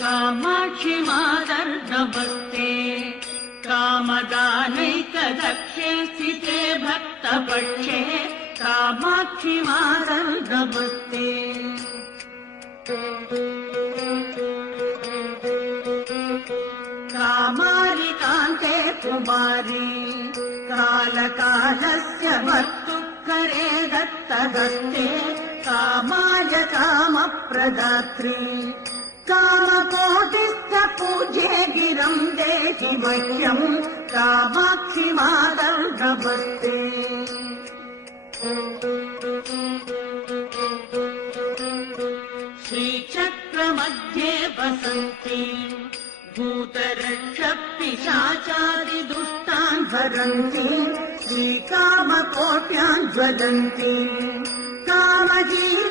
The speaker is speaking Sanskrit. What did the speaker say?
कामाक्षि मादर्दभक्ते कामदानैकदक्षे स्थिते भक्तपक्षे कामाक्षि मादर्दभक्ते कामारिकान्ते कुमारी कालकालस्य भर्तुकरे दत्तदत्ते कामाय कामप्रदात्री कामकोटिस्य पूज्ये गिरम् देहि मह्यम् कामाक्षि मादर्दभक्ते श्रीचक्रमध्ये वसन्ति भूतरक्षपिशाचादिदुष्टान् हरन्ति श्रीकामकोट्यान् ज्वलन्ति कामजी